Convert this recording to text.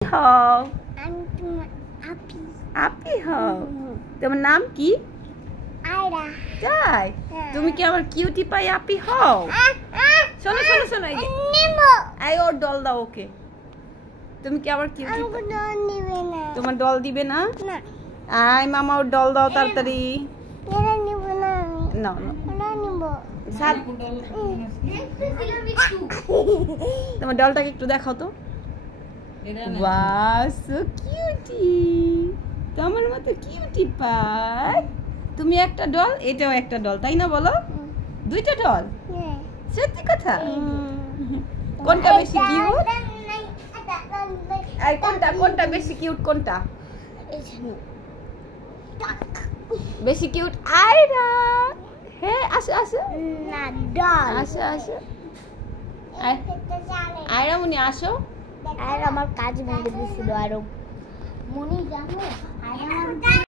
হও আমি তোমার আপি। আপি হও। তোমার নাম কি? আয়রা। তাই? তুমি কি আমার কিউটি পাই আপি হও? শোনো শোনো শোনো, এই যে নিবো। এই ওর ডল দাও ওকে। তুমি কি আমার কিউটি আমাকে পাই? ডল নিবে না। তোমার ডল দিবে না? না। আয় মামা ওর ডল দাও তাড়াতাড়ি। এটা নিব না আমি। নাও নাও। এটা নিব। সাত তোমার ডলটাকে একটু দেখাও তো। ওয়াও সো কিউটি, তোমার মতো কিউটি পাই। তুমি একটা ডল, এটাও একটা ডল, তাই না? বলো, দুইটা ডল। সত্যি কথা? কোনটা বেশি কিউট? আর কোনটা কোনটা বেশি কিউট? কোনটা বেশি কিউট? আয়রা। হ্যাঁ আসো আসো। না ডল। আসো আসো। আয়রা মুনি আসো। আর আমার কাজ ভেঙে দিছিল আরো। মনি জানো